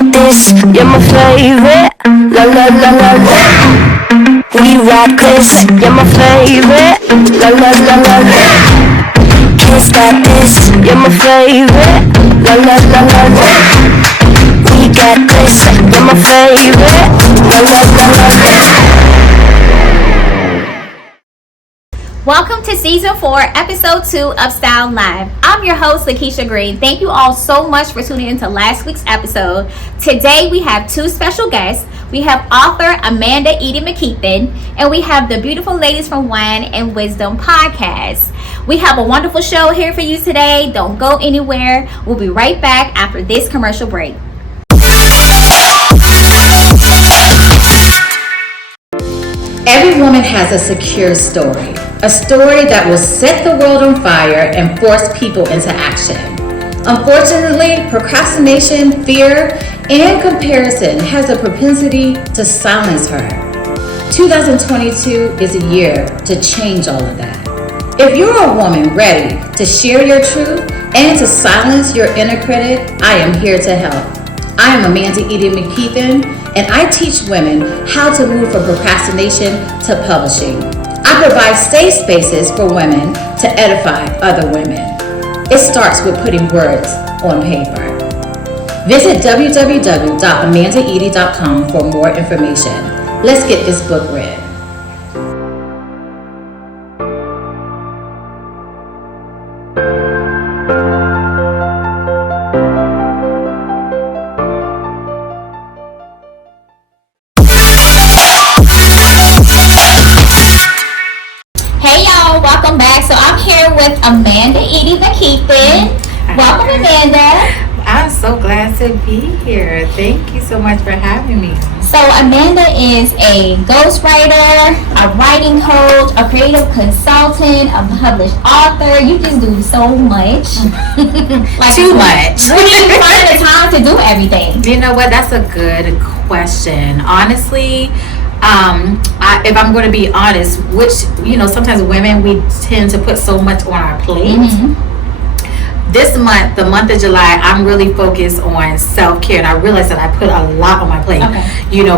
got this, you're my favorite. La la la la la. We rock this, you're my favorite. La la la la la. Kids got this, you're my favorite. La la la la la. We got this, you're my favorite. La la la la la. Welcome to Season 4, Episode 2 of Style Live. I'm your host, Lakisha Greene. Thank you all so much for tuning into last week's episode. Today, we have two special guests. We have author Amanda Eady McKeithan, and we have the beautiful ladies from Wine and Wizdom podcast. We have a wonderful show here for you today. Don't go anywhere. We'll be right back after this commercial break. Every woman has a secure story. A story that will set the world on fire and force people into action. Unfortunately, procrastination, fear, and comparison has a propensity to silence her. 2022 is a year to change all of that. If you're a woman ready to share your truth and to silence your inner critic, I am here to help. I am Amanda Eady McKeithan, and I teach women how to move from procrastination to publishing. I provide safe spaces for women to edify other women. It starts with putting words on paper. Visit www.amandaeady.com for more information. Let's get this book read. Amanda Eady McKeithan. Welcome, Amanda. I'm so glad to be here. Thank you so much for having me. So Amanda is a ghostwriter, a writing coach, a creative consultant, a published author. You just do so much. Like too much. Where do you find the time to do everything? You know what? That's a good question. Honestly, if I'm going to be honest, which, sometimes women, we tend to put so much on our plate. Mm-hmm. This month, the month of July, I'm really focused on self-care, and I realize that I put a lot on my plate. Okay.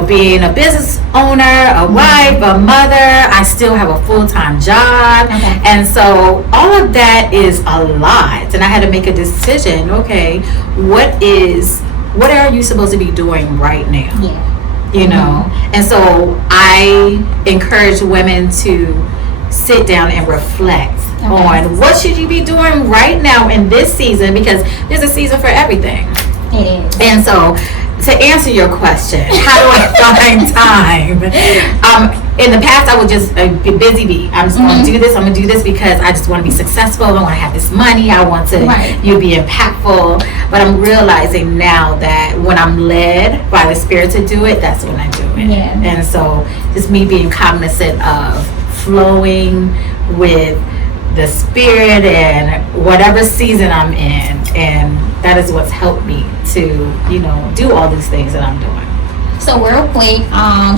Being a business owner, a wife, a mother, I still have a full-time job. Okay. And so all of that is a lot. And I had to make a decision, okay, what are you supposed to be doing right now? Yeah. And so I encourage women to sit down and reflect on what should you be doing right now in this season, because there's a season for everything. It is. And so to answer your question, how do I find time? In the past, I would just be busy bee. I'm just going to do this. I'm going to do this because I just want to be successful. I want to have this money. I want to be impactful. But I'm realizing now that when I'm led by the Spirit to do it, that's when I do it. Yeah. And so just me being cognizant of flowing with the Spirit and whatever season I'm in. And that is what's helped me to, do all these things that I'm doing. So real quick,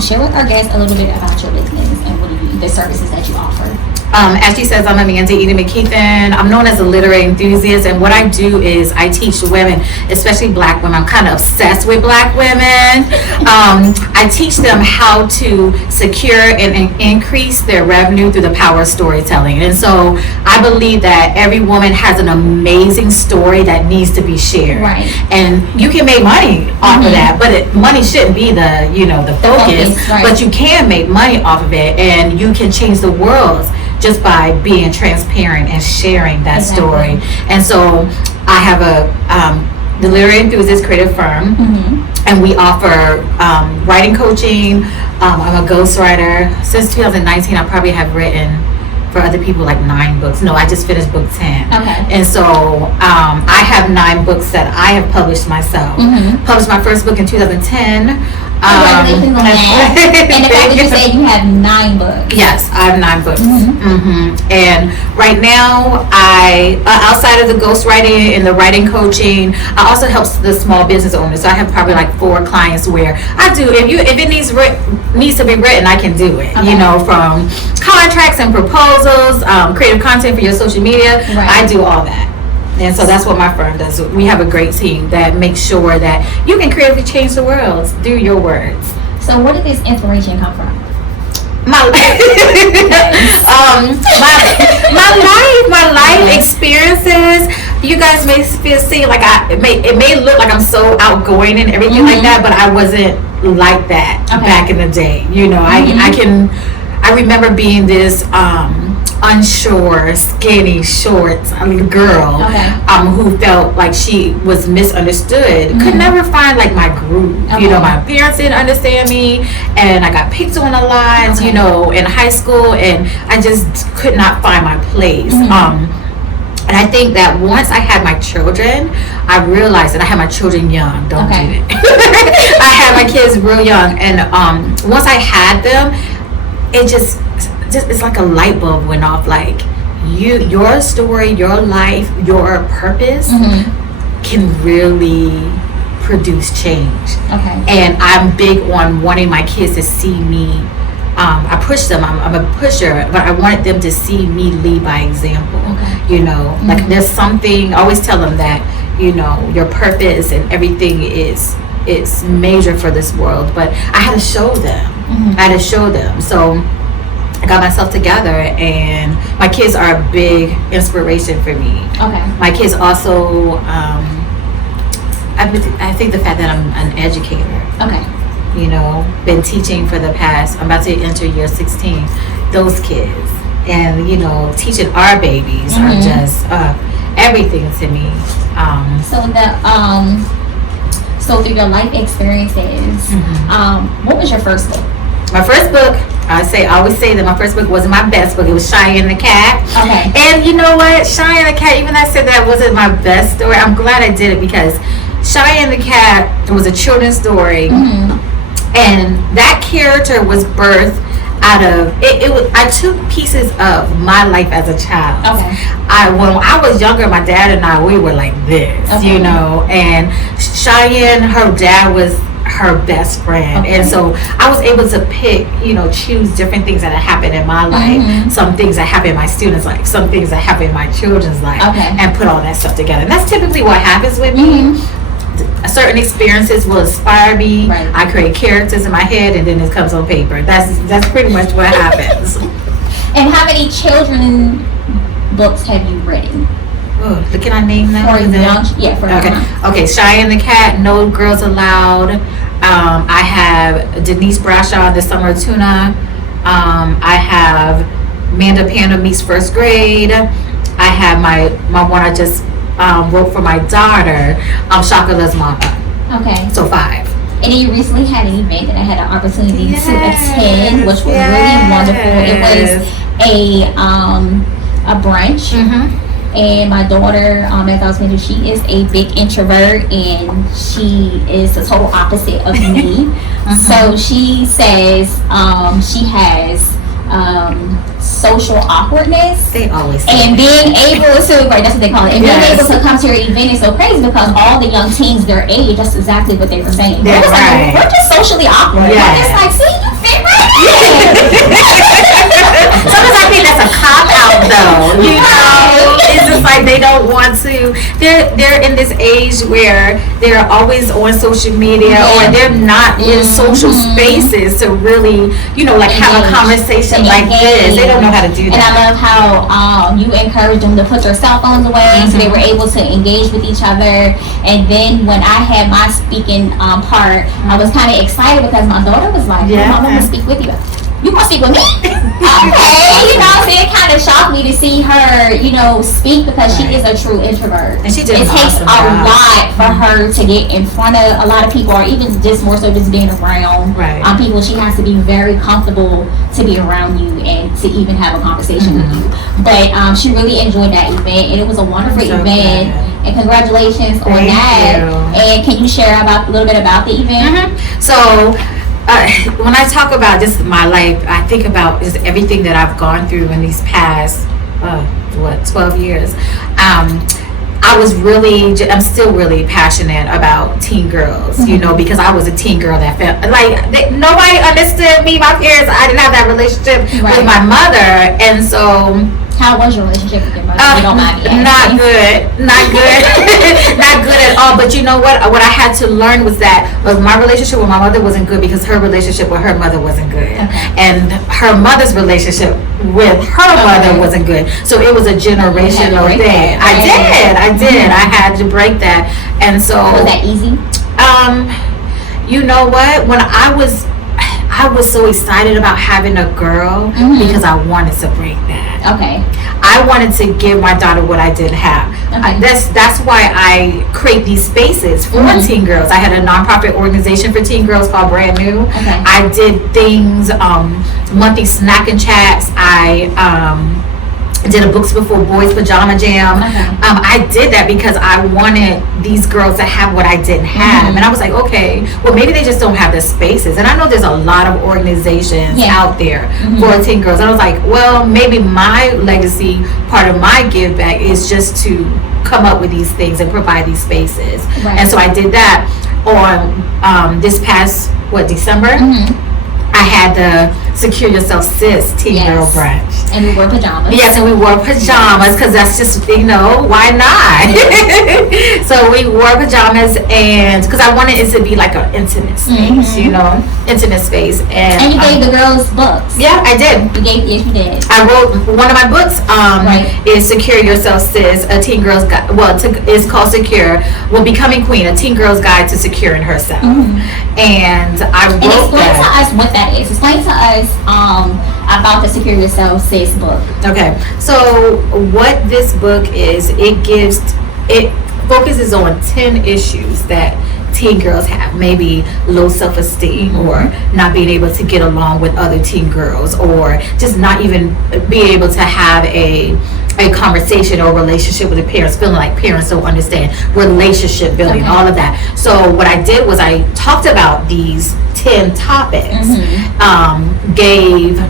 share with our guests a little bit about your business and the services that you offer. As she says, I'm Amanda Eady McKeithan. I'm known as a literary enthusiast, and what I do is I teach women, especially Black women. I'm kind of obsessed with Black women. I teach them how to secure and increase their revenue through the power of storytelling. And so I believe that every woman has an amazing story that needs to be shared. Right. And you can make money off of that, but money shouldn't be the focus. Right. But you can make money off of it, and you can change the world just by being transparent and sharing that story. And so I have the Literary Enthusiast Creative Firm, and we offer writing coaching. I'm a ghostwriter. Since 2019, I probably have written for other people like 9 books. No, I just finished book 10. Okay. And so I have 9 books that I have published myself. Published my first book in 2010. Congratulations on that. And the fact that you said you have 9 books. Yes, I have 9 books. And right now, I outside of the ghostwriting and the writing coaching, I also help the small business owners. So I have probably like 4 clients where I do. If it needs to be written, I can do it. Okay. From contracts and proposals, creative content for your social media. Right. I do all that. And so that's what my firm does. We have a great team that makes sure that you can creatively change the world through your words. So where did this inspiration come from? My life experiences. You guys may see like it may look like I'm so outgoing and everything like that, but I wasn't like that back in the day. You know, I remember being this unsure, skinny, short girl who felt like she was misunderstood. Could never find like my groove. You know, my parents didn't understand me, and I got picked on a lot. You know, in high school, and I just could not find my place. And I think that once I had my children, I realized that I had my children young. Don't do it. I had my kids real young, and once I had them, it just it's like a light bulb went off. Like your story, your life, your purpose can really produce change. And I'm big on wanting my kids to see me. I push them. I'm a pusher, but I wanted them to see me lead by example. You know, like there's something. I always tell them that, you know, your purpose and everything is major for this world. But I had to show them. I had to show them. So I got myself together, and my kids are a big inspiration for me. My kids also. I think the fact that I'm an educator. You know, been teaching for the past, I'm about to enter year 16, those kids, and you know, teaching our babies are just everything to me. So through your life experiences, what was your first book? My first book, I always say that my first book wasn't my best book. It was Cheyenne the Cat. And you know what, Cheyenne the Cat, even though I said that wasn't my best story, I'm glad I did it, because Cheyenne the Cat was a children's story. And that character was birthed out of it. I took pieces of my life as a child. When I was younger, my dad and I, we were like this, you know. And Cheyenne, her dad was her best friend, and so I was able to pick, you know, choose different things that had happened in my life, some things that happened in my students' life, some things that happened in my children's life, and put all that stuff together. And that's typically what happens with me. Certain experiences will inspire me. I create characters in my head, and then it comes on paper. That's pretty much what happens. And how many children books have you written? Oh, can I name them? For young, for okay. Cheyenne the Cat, No Girls Allowed. I have Denise Brashaw, The Summer Tuna. I have Amanda Panda Meets First Grade. I have my one I just wrote for my daughter, Shaka Loves Mama. So 5. And you recently had an event that I had an opportunity to attend, which was really wonderful. It was a brunch. And my daughter, as I was mentioning, she is a big introvert, and she is the total opposite of me. So she says she has social awkwardness. They always say and being able to, right, that's what they call it, and being able to come to your event is so crazy, because all the young teens their age, that's exactly what they were saying. That's right. Like, we're just socially awkward. We're just like, see, you fit right in. Sometimes I think that's a cop out, though. You know, it's just like they don't want to. They're in this age where they're always on social media, or they're not in social spaces to really, you know, like have a conversation like this. They don't know how to do that. And I love how you encourage them to put their cell phones away, so they were able to engage with each other. And then when I had my speaking part, I was kind of excited, because my daughter was like, "Mom, I'm gonna speak with you." You want to speak with me? Okay, you know, so it kind of shocked me to see her, you know, speak, because she is a true introvert. And she did it takes a lot for her to get in front of a lot of people, or even just more so just being around people. She has to be very comfortable to be around you and to even have a conversation with you. But she really enjoyed that event, and it was a wonderful event. And congratulations on that. And can you share a little bit about the event? So when I talk about just my life, I think about just everything that I've gone through in these past 12 years. I'm still really passionate about teen girls, you know, because I was a teen girl that felt like nobody understood me. My parents, I didn't have that relationship with my mother, and so How was your relationship with your mother? You don't mind me asking. Not good. Not good at all. But you know what? What I had to learn was that my relationship with my mother wasn't good because her relationship with her mother wasn't good. Okay. And her mother's relationship with her mother wasn't good. So it was a generational thing. I did. I had to break that. And so. Was that easy? You know what? When I was so excited about having a girl because I wanted to break that. Okay. I wanted to give my daughter what I didn't have. Okay. That's why I create these spaces for teen girls. I had a nonprofit organization for teen girls called Brand New. Okay. I did things, monthly snack and chats. I did a Books Before Boys Pajama Jam. I did that because I wanted these girls to have what I didn't have. And I was like, okay, well, maybe they just don't have the spaces. And I know there's a lot of organizations out there for teen girls. And I was like, well, maybe my legacy, part of my give back is just to come up with these things and provide these spaces. Right. And so I did that on this past, December? I had the Secure Yourself Sis Teen Girl Brunch. And we wore pajamas. Yes, and we wore pajamas because that's just, why not? So we wore pajamas, and because I wanted it to be like an intimate space, intimate space. And you gave the girls books. Yeah, I did. Yes, you did. I wrote one of my books. Is Secure Yourself Sis, a teen girl's guide. Well, it's called Secure. Well, Becoming Queen, a teen girl's guide to securing herself. And I wrote explain to us what that is. Explain to us about the Secure Yourself Sis book. Okay, so what this book is, it focuses on 10 issues that teen girls have. Maybe low self-esteem, or not being able to get along with other teen girls, or just not even being able to have a conversation or relationship with the parents, feeling like parents don't understand relationship building, all of that. So what I did was I talked about these 10 topics, gave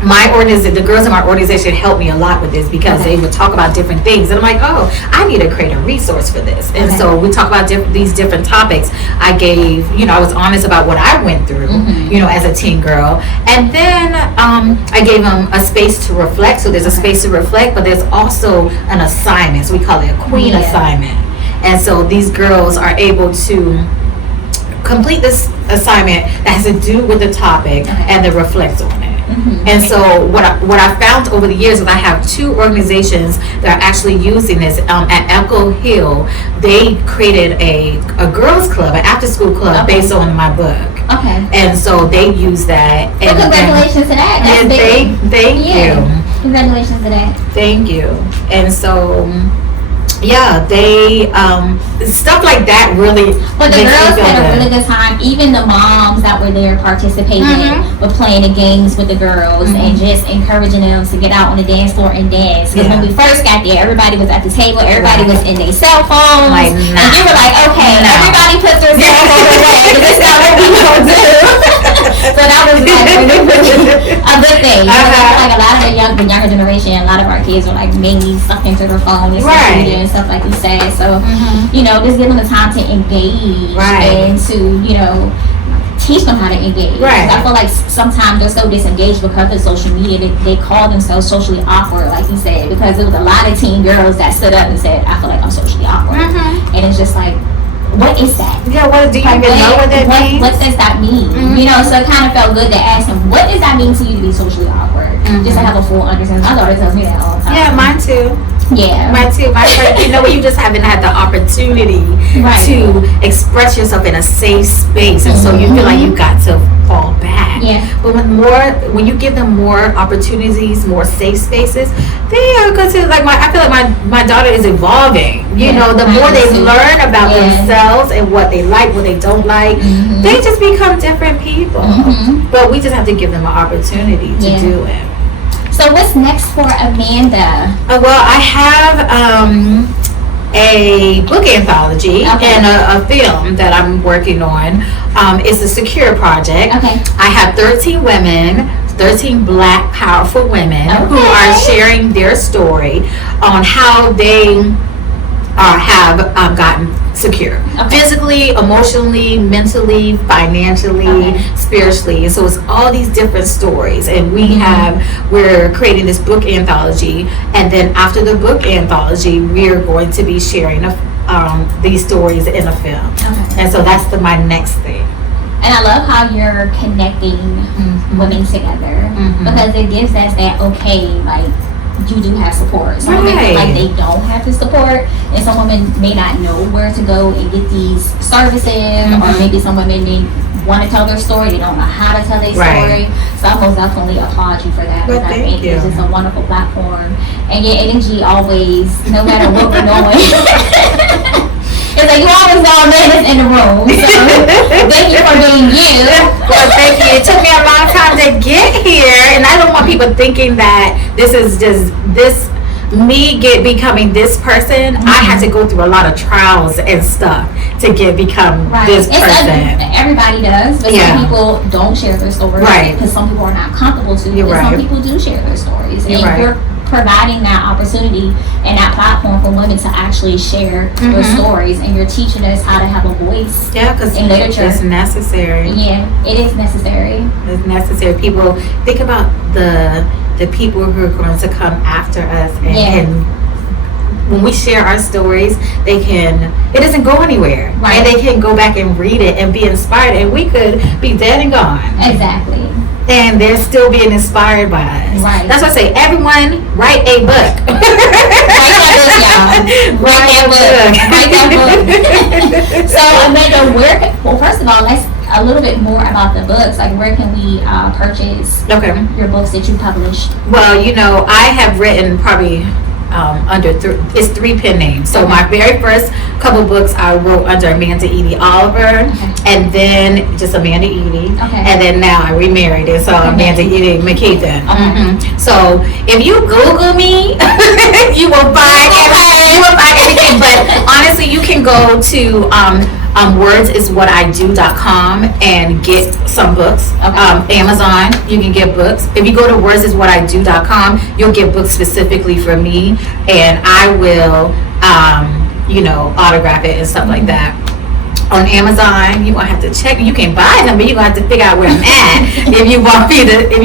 the girls in my organization helped me a lot with this because they would talk about different things, and I'm like, oh, I need to create a resource for this. And so we talk about these different topics. I gave, I was honest about what I went through, as a teen girl, and then I gave them a space to reflect. So there's a space to reflect, but there's also an assignment. So we call it a queen assignment. And so these girls are able to complete this assignment that has to do with the topic and then reflect on it. And so what I found over the years is I have 2 organizations that are actually using this. At Echo Hill, they created a girls club, an after school club based on my book. Okay. And so they use that. Well, congratulations to that. That's big. Thank you. Congratulations to that. Thank you. And so they stuff like that really. But the girls had a really good time. Even the moms that were there participating with playing the games with the girls and just encouraging them to get out on the dance floor and dance. Because when we first got there, everybody was at the table. Everybody was in their cell phones, and you were like, "Okay, everybody puts their cell phones away. This is not what we gonna do." So that was like really a good thing. I feel like a lot of the younger generation, a lot of our kids are like mainly stuck into their phone and social media and stuff like you said. So just give them the time to engage and to teach them how to engage. I feel like sometimes they're so disengaged because of social media. They call themselves socially awkward, like you said, because there was a lot of teen girls that stood up and said, "I feel like I'm socially awkward," and it's just like, what is that? Yeah, what do you even know what that means? What does that mean? So it kind of felt good to ask them, what does that mean to you to be socially awkward? Just to have a full understanding. My daughter tells me that all the time. Yeah, mine too. Yeah. Mine too. When you just haven't had the opportunity to express yourself in a safe space, and so you feel like you got to fall back. Yeah. But when you give them more opportunities, more safe spaces, they are going to I feel like my daughter is evolving. The more they learn about themselves and what they like, what they don't like, they just become different people. But we just have to give them an opportunity to do it. So what's next for Amanda? Well, I have a book anthology and a film that I'm working on. It's a Secure project. I have 13 women, 13 Black powerful women who are sharing their story on how they have gotten secure. Physically, emotionally, mentally, financially, spiritually. And so it's all these different stories. And we're creating this book anthology. And then after the book anthology, we're going to be sharing these stories in a film. And so that's my next thing. And I love how you're connecting women together, because it gives us that, like, you do have support. Some women feel like they don't have the support, and some women may not know where to go and get these services, or maybe some women may want to tell their story, they don't know how to tell their story. So I most definitely applaud you for that. Well, I think you. It's just a wonderful platform, and your energy always, no matter what we're doing. It's like you always know a man is in the room. So thank you for being you. Well, thank you. It took me a long time to get here, and I don't want people thinking that this is just becoming this person. I had to go through a lot of trials and stuff to become this person. Everybody does, but some people don't share their stories because some people are not comfortable to. Some people do share their stories, and you're providing that opportunity and that platform for women to actually share their stories, and you're teaching us how to have a voice in literature. It's necessary. Yeah, it is necessary. It's necessary. People think about the people who are going to come after us, and when we share our stories, it doesn't go anywhere, and they can go back and read it and be inspired, and we could be dead and gone. Exactly. And they're still being inspired by us. That's why I say, everyone, write a book. Write that book. So, Amanda, first of all, let's a little bit more about the books. Like, where can we purchase your books that you published? Well, I have written probably under it's 3 pen names. So my very first couple books I wrote under Amanda Eady Oliver, and then just Amanda Eady, and then now I remarried it, so Amanda Eady McKeithan. So if you Google me, you will find everything. But honestly, you can go to wordsiswhatido.com and get some books. Amazon, you can get books. If you go to wordsiswhatido.com, you'll get books specifically for me, and I will autograph it and stuff like that. On Amazon, you won't have to check. You can buy them, but you're gonna have to figure out where I'm at if you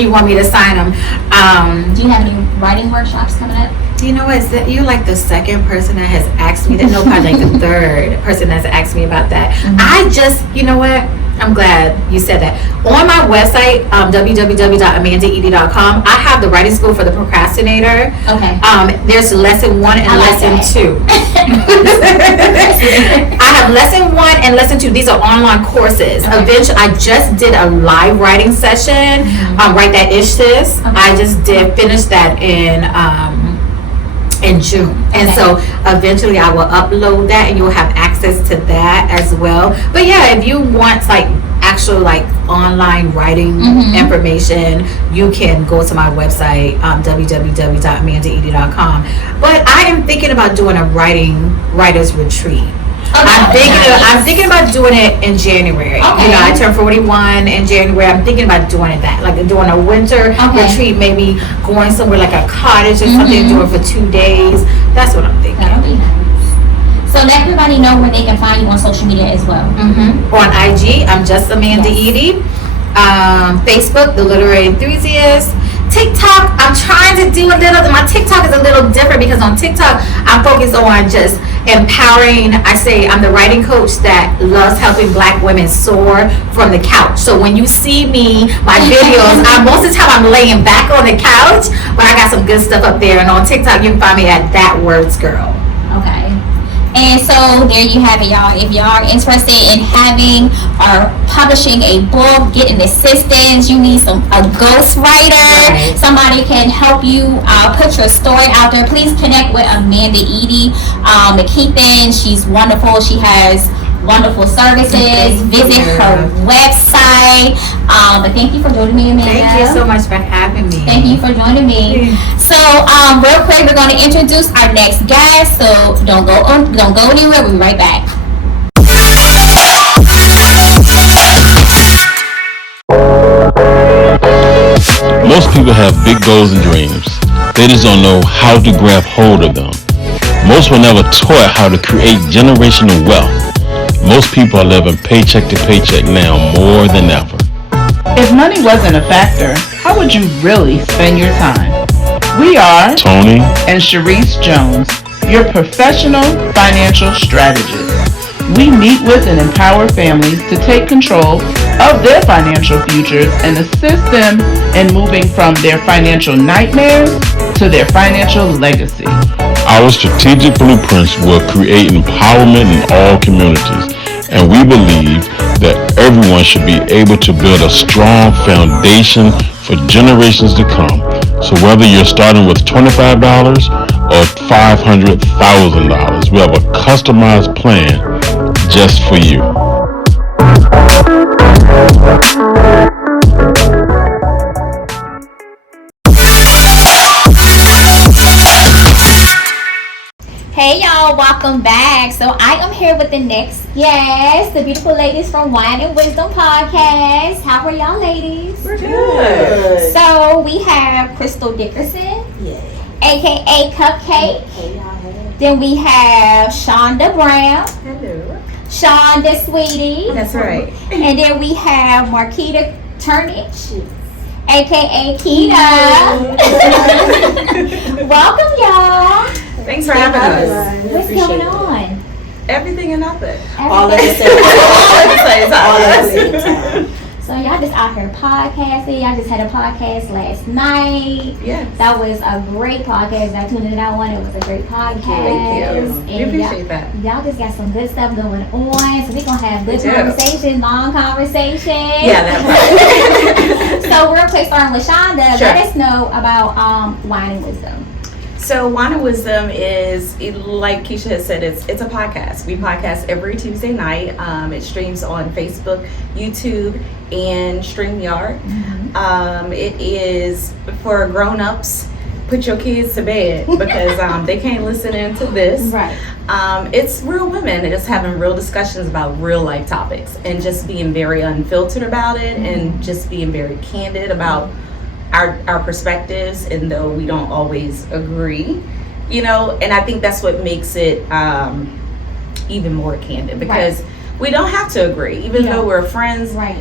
want me to sign them. Do you have any writing workshops coming up? You know what? You're like the second person that has asked me that. No, probably like the third person that's asked me about that. I just, you know what? I'm glad you said that. On my website, www.amandaeady.com, I have the writing school for the procrastinator. There's lesson 1 and lesson 2. I have lesson 1 and lesson 2. These are online courses. Eventually, I just did a live writing session. Write That Ish Sis. I just finish that in June, and so eventually I will upload that, and you'll have access to that as well. But yeah, if you want actual online writing information, you can go to my website, www.amandaeady.com. But I am thinking about doing a writers retreat. I'm thinking about doing it in January. I turned 41 in January. I'm thinking about doing that, like doing a winter retreat, maybe going somewhere like a cottage or something, doing for 2 days. That's what I'm thinking. That would be nice. So let everybody know where they can find you on social media as well. On IG, I'm just Amanda Eady. Facebook, The Literary Enthusiast. TikTok, I'm trying to do my TikTok is a little different, because on TikTok, I'm focused on just empowering. I say I'm the writing coach that loves helping Black women soar from the couch. So when you see me, my videos, most of the time I'm laying back on the couch, but I got some good stuff up there. And on TikTok, you can find me at That Words Girl. And so there you have it, y'all. If y'all are interested in having or publishing a book, getting assistance, you need a ghostwriter, somebody can help you put your story out there, please connect with Amanda Eady McKeithan. She's wonderful. She has wonderful services. Visit her website. But thank you for joining me, Amanda. Thank you so much for having me. Thank you for joining me. So real quick, we're going to introduce our next guest. So don't go anywhere. We'll be right back. Most people have big goals and dreams. They just don't know how to grab hold of them. Most were never taught how to create generational wealth. Most people are living paycheck to paycheck now more than ever. If money wasn't a factor, how would you really spend your time? We are Tony and Sharice Jones, your professional financial strategists. We meet with and empower families to take control of their financial futures and assist them in moving from their financial nightmares to their financial legacy. Our strategic blueprints will create empowerment in all communities, and we believe that everyone should be able to build a strong foundation for generations to come. So whether you're starting with $25 or $500,000, we have a customized plan just for you. Hey y'all, welcome back. So I am here with the next guest, the beautiful ladies from Wine and Wizdom podcast. How are y'all ladies? We're good. So we have Crystal Dickerson, aka Cupcake. Hey, y'all. Then we have Shonda Brown, Hello. Shonda Sweetie. That's right. And then we have McKeithan Turnage, aka Keita. Welcome y'all. Thanks for having us. What's going on? Everything and nothing. All at the Everything. same time. All at the same All at the time. same time. So y'all just out here podcasting. Y'all just had a podcast last night. Yes. That was a great podcast. I tuned in that one. It was a great podcast. Thank you. We And appreciate that. y'all just got some good stuff going on. So we're gonna have good We do. conversation, long conversation. Yeah, that part. So we're gonna play starting with Shonda. Sure. Let us know about Wine and Wizdom. So Wine and Wizdom is, like Keisha has said, it's a podcast. We podcast every Tuesday night. It streams on Facebook, YouTube, and StreamYard. It is for grown-ups. Put your kids to bed because they can't listen into this. Right. It's real women just having real discussions about real life topics and just being very unfiltered about it and just being very candid about our perspectives, and though we don't always agree, and I think that's what makes it even more candid because we don't have to agree, even though we're friends. Right.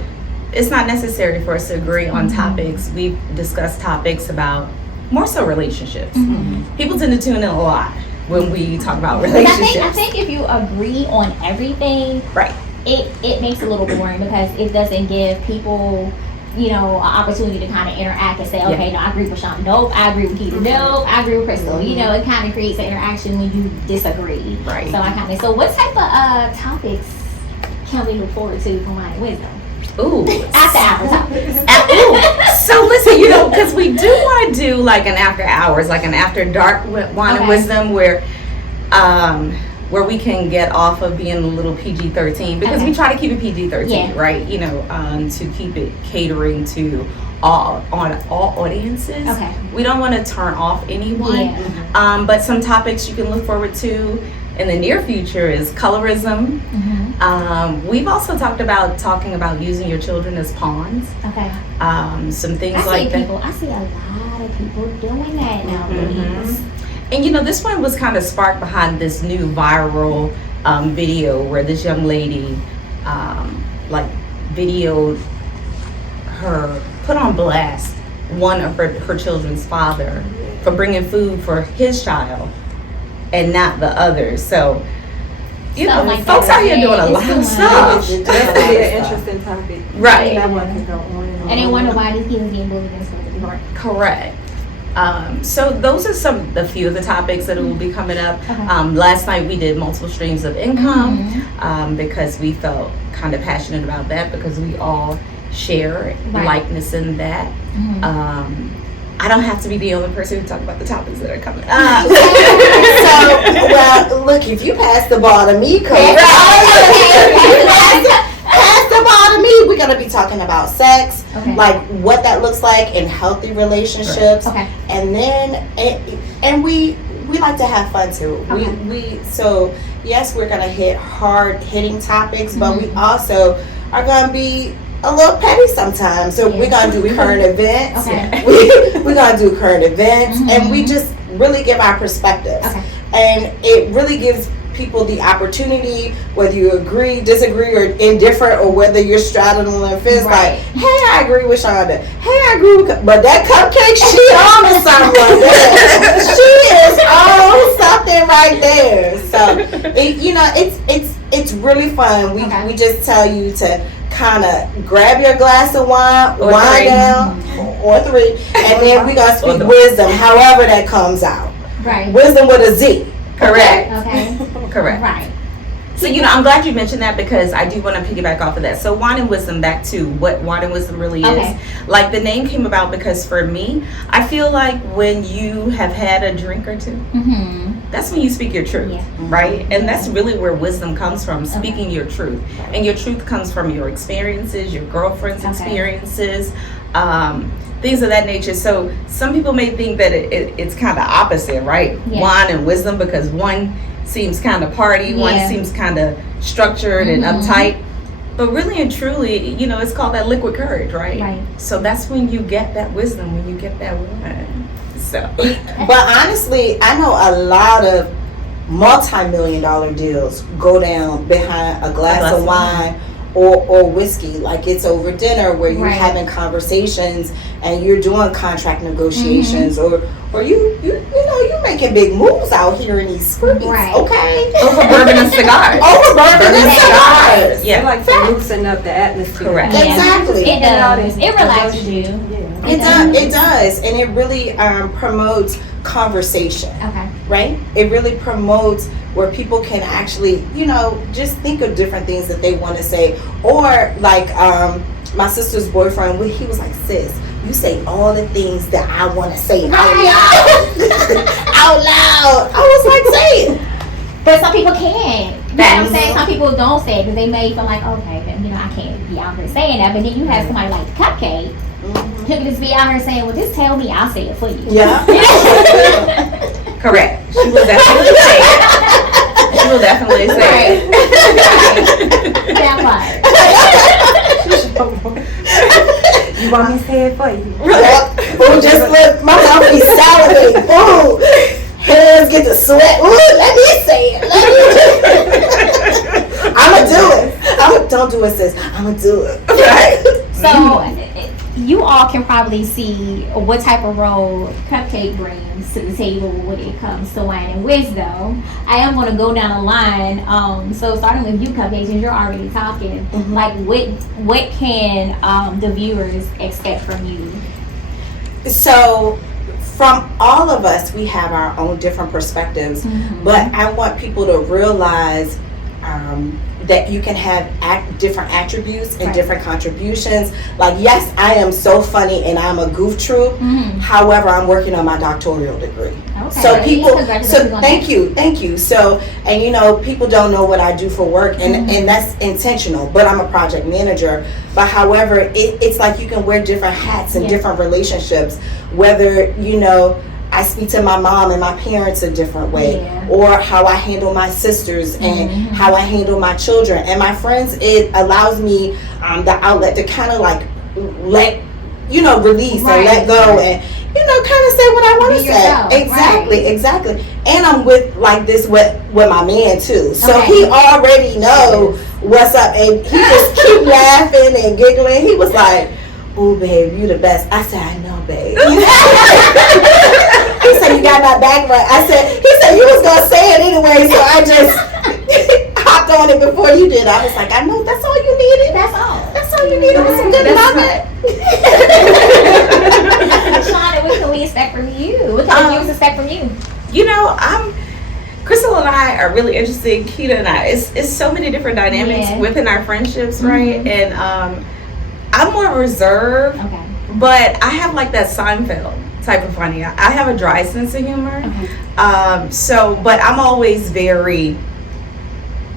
It's not necessary for us to agree on topics. We've discussed topics about more so relationships. People tend to tune in a lot when we talk about But relationships. I think if you agree on everything, Right. it makes it a little boring because it doesn't give people, an opportunity to kind of interact and say, okay, no, I agree with Sean. Nope, I agree with Keita. Nope, I agree with Crystal. It kind of creates an interaction when you disagree. Right. So what type of topics can we look forward to from Wine and Wizdom? Ooh. After hours topics. So listen, because we do want to do like an after hours, like an after dark Wine and Wizdom where we can get off of being a little PG-13 because we try to keep it PG-13, right? To keep it catering to all audiences. Okay. We don't want to turn off anyone. Yeah. But some topics you can look forward to in the near future is colorism. We've also talking about using your children as pawns. Okay. Some things like that. I see a lot of people doing that nowadays. And this one was kind of sparked behind this new viral video where this young lady videoed her, put on blast one of her children's father for bringing food for his child and not the others. So folks out here doing a lot of stuff. It's definitely an interesting topic. Right. That one can go on and on. And they wonder why these kids getting bullied in school. Correct. So those are a few of the topics that will be coming up. Last night we did multiple streams of income because we felt kind of passionate about that because we all share likeness in that. I don't have to be the only person who talk about the topics that are coming up. Look, if you pass the ball to me, Coach, pass the ball to me. We're gonna be talking about sex, like what that looks like in healthy relationships, and then and we like to have fun too. So yes, we're gonna hit hard hitting topics, but we also are gonna be a little petty sometimes. So we're gonna do current events. We're gonna do current events, and we just really give our perspectives. and it really gives people the opportunity, whether you agree, disagree, or indifferent, or whether you're straddling the fence, like, hey, I agree with Shonda, hey, I agree with, but that cupcake, she on to something. She is on something right there. So it's really fun. We just tell you to kind of grab your glass of wine, wind down, or 3, and then we gonna speak wisdom, however that comes out. Right. Wisdom with a Z. Correct. Okay. Correct. Right. So, I'm glad you mentioned that, because I do want to piggyback off of that. So, wine and wisdom, back to what wine and wisdom really is. Like, the name came about because for me, I feel like when you have had a drink or two, that's when you speak your truth, right? And that's really where wisdom comes from, speaking your truth. And your truth comes from your experiences, your girlfriend's experiences, things of that nature. So some people may think that it's kind of opposite, right? Wine and wisdom, because one seems kind of party, one seems kind of structured and uptight. But really and truly, it's called that liquid courage, right? So that's when you get that wisdom, when you get that wine. So, but honestly, I know a lot of multi-million-dollar deals go down behind a glass of wine or whiskey. Like, it's over dinner where you're having conversations and you're doing contract negotiations, or you making big moves out here in these streets. Okay, over bourbon and cigars. Yeah, like to loosen up the atmosphere. Correct. Exactly. It does. It relaxes you. It does, and it really promotes conversation. Right? It really promotes where people can actually, just think of different things that they want to say. Or like my sister's boyfriend, he was like, sis, you say all the things that I want to say out loud. Out loud. I was like, say it. But some people can't. You know what I'm saying? Some people don't say it because they may feel like, okay, then, I can't be out here saying that. But then you have somebody like Cupcake who can just be out here saying, well, just tell me, I'll say it for you. Yeah. Correct. She will definitely say it. She will definitely say it. That part. You want me to say it for you? Ooh, just let my mouth be salivating. Ooh, hands get to sweat. Ooh, let me say it. I'ma do it. Don't do it, sis. I'ma do it. Right? So, you all can probably see what type of role Cupcake brings to the table when it comes to wine and wisdom. I am going to go down the line. So starting with you, Cupcake, since you're already talking, like what can the viewers expect from you? So, from all of us, we have our own different perspectives, but I want people to realize that you can have different attributes and different contributions. Like, yes, I am so funny and I'm a goof troop. However, I'm working on my doctoral degree. So thank you. So, and people don't know what I do for work, and that's intentional, but I'm a project manager. But however, it's like you can wear different hats in different relationships, whether, I speak to my mom and my parents a different way, or how I handle my sisters and how I handle my children and my friends. It allows me the outlet to kind of like release and let go and kind of say what I want to say. Exactly. And I'm with my man too, so he already know what's up, and he just keep laughing and giggling. He was like, "Ooh, babe, you the best." I said, "I know, babe." He said, "You got my back right." He said, "You was gonna say it anyway," so I just hopped on it before you did. I was like, "I know, that's all you needed. That's all you needed was some good loving." Shonda, what can we expect from you? What can the viewers expect from you? Crystal and I are really interested. Keita and I, it's so many different dynamics within our friendships, right? And I'm more reserved, but I have like that Seinfeld type of funny. I have a dry sense of humor. But I'm always very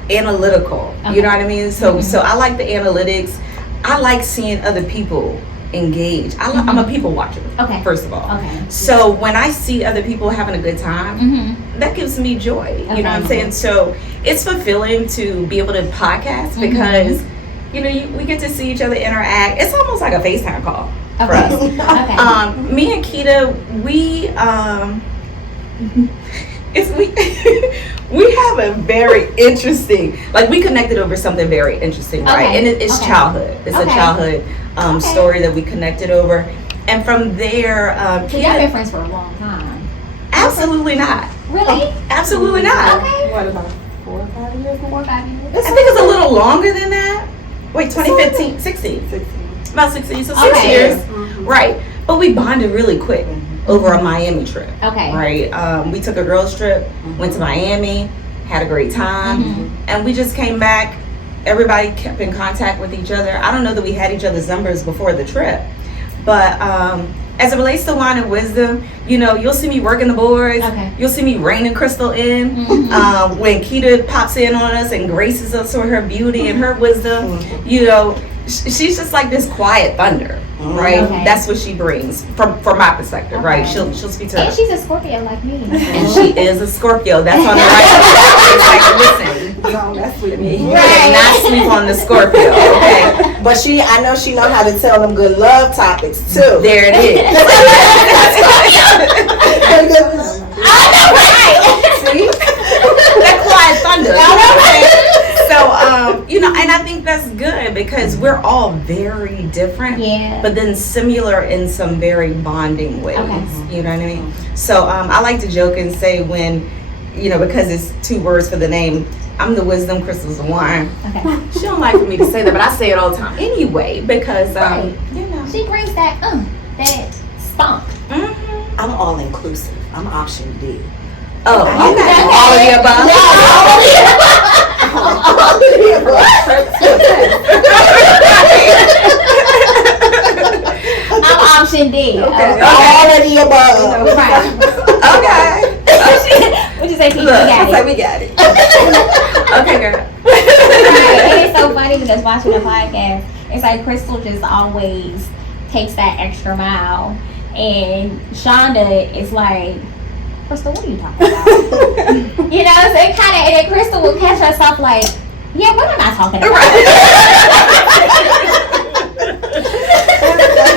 analytical. You know what I mean? So I like the analytics. I like seeing other people engage. I'm a people watcher, first of all. So when I see other people having a good time, that gives me joy. You know what I'm saying? So it's fulfilling to be able to podcast because we get to see each other interact. It's almost like a FaceTime call for us. Me and Keita, we have a very interesting, like we connected over something very interesting, right? And it's childhood. It's a childhood story that we connected over, and from there, y'all been friends for a long time. Absolutely not. Really? Absolutely not. Okay. What about 4 or 5 years? 4 or 5 years. I think it's a little longer than that. Wait, 2015, 16. About 16, so 6 years. Right. But we bonded really quick over a Miami trip. Okay. Right. We took a girls trip, went to Miami, had a great time, and we just came back. Everybody kept in contact with each other. I don't know that we had each other's numbers before the trip, but as it relates to wine and wisdom, you know, you'll see me working the boards. Okay. You'll see me reining Crystal in. When Keita pops in on us and graces us with her beauty and her wisdom, you know, she's just like this quiet thunder, right? Okay. That's what she brings from my perspective, right? She'll speak to her. And she's a Scorpio like me. And she is a Scorpio. That's on the right. It's like, listen, Don't mess with me. you cannot sleep on the Scorpio, okay? But I know she know how to tell them good love topics too. There it is. See? That quiet thunder. So, you know, and I think that's good because we're all very different, but then similar in some very bonding ways. You know what I mean? So I like to joke and say when, you know, because it's 2 words for the name, I'm the wisdom, Crystal's the wine. She don't like for me to say that, but I say it all the time anyway because, you know. She brings that spunk. I'm all inclusive. I'm option D. Oh, okay. All of the above? All of the above. I'm option D. All of the above. Right. Okay. What'd you say, Keith? We got it. Okay, girl. Right. It's so funny because watching the podcast, it's like Crystal just always takes that extra mile, and Shonda is like, Crystal, what are you talking about? You know, so it kind of, and then Crystal will catch herself like, yeah, what am I talking about?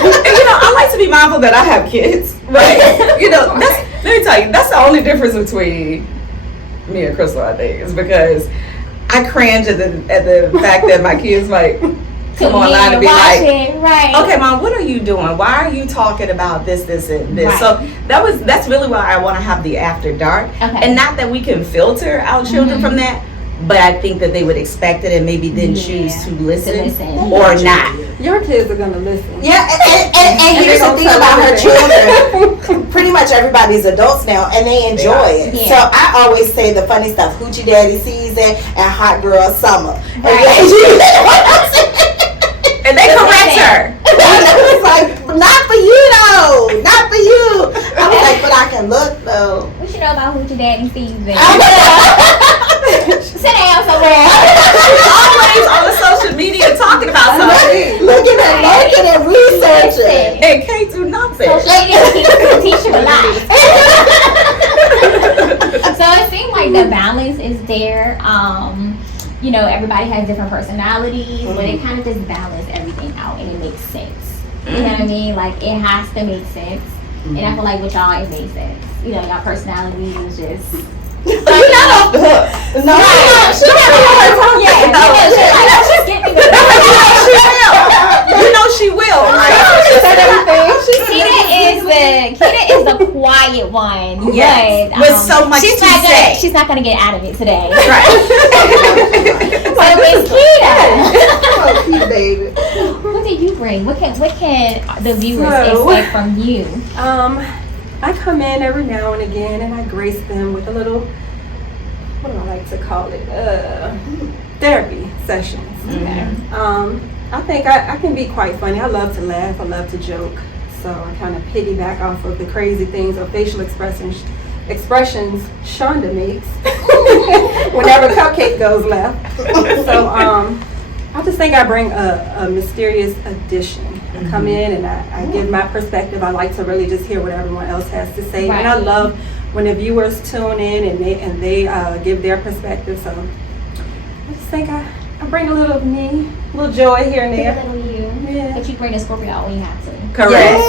And, you know, I like to be mindful that I have kids, right? You know, let me tell you, that's the only difference between me and Crystal, I think, is because I cringe at the fact that my kids might come online and be like, okay, Mom, what are you doing? Why are you talking about this, and this? So that's really why I want to have the after dark, and not that we can filter our children from that, but I think that they would expect it and maybe then choose to listen or not. Your kids are gonna listen. Yeah, and here's the thing about her children. Pretty much everybody's adults now, and they enjoy it. So I always say the funny stuff: Hoochie Daddy season and Hot Girl Summer. And they correct her. It's like, not for you though, not for you. I was like, but I can look though. What you know about Hoochie Daddy season? Sit down somewhere. Always on the social media talking about something. Looking at researching. And can't do nothing. Social media can teach you a lot. So it seems like the balance is there. You know, everybody has different personalities, but it kind of just balance everything out and it makes sense. You know what I mean? Like, it has to make sense. And I feel like with y'all, it makes sense. You know, y'all personalities is just... You're not off the hook. No, she's getting me You know she will, right? Keita is the quiet one. Yes. But, with so much to say. She's not gonna get out of it today. Right. So it's Keita. Oh, cute baby. What do you bring? What can the viewers expect from you? I come in every now and again and I grace them with a little, what do I like to call it? Therapy sessions. I think I can be quite funny. I love to laugh. I love to joke. So I kind of piggyback off of the crazy things or facial expressions Shonda makes whenever Cupcake goes left. So I just think I bring a mysterious addition. I come in and I give my perspective. I like to really just hear what everyone else has to say. And I love when the viewers tune in and they give their perspective. So I just think I bring a little of me, a little joy here and there. A little you. Yeah. But you bring the Scorpio out when you have to. Correct.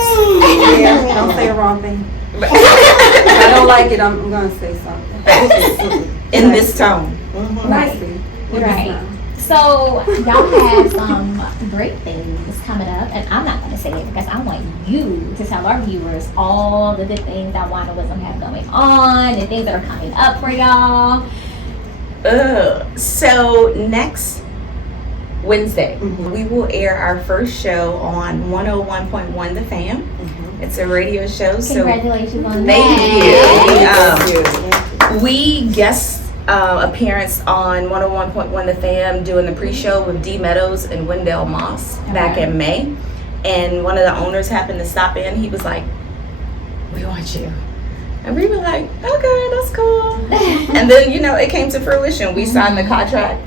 Yeah, don't say the wrong thing. If I don't like it, I'm going to say something. In this tone. Nicely. Right. So y'all have some great things coming up, and I'm not going to say it because I want you to tell our viewers all the good things that Wine and Wizdom have going on, the things that are coming up for y'all. So next Wednesday, we will air our first show on 101.1 The Fam. It's a radio show. Congratulations on that. Thank you. We guest appearance on 101.1 The Fam doing the pre-show with D Meadows and Wendell Moss back in May. And one of the owners happened to stop in. He was like, "We want you." And we were like, "Okay, that's cool." And then, it came to fruition. We signed the contract.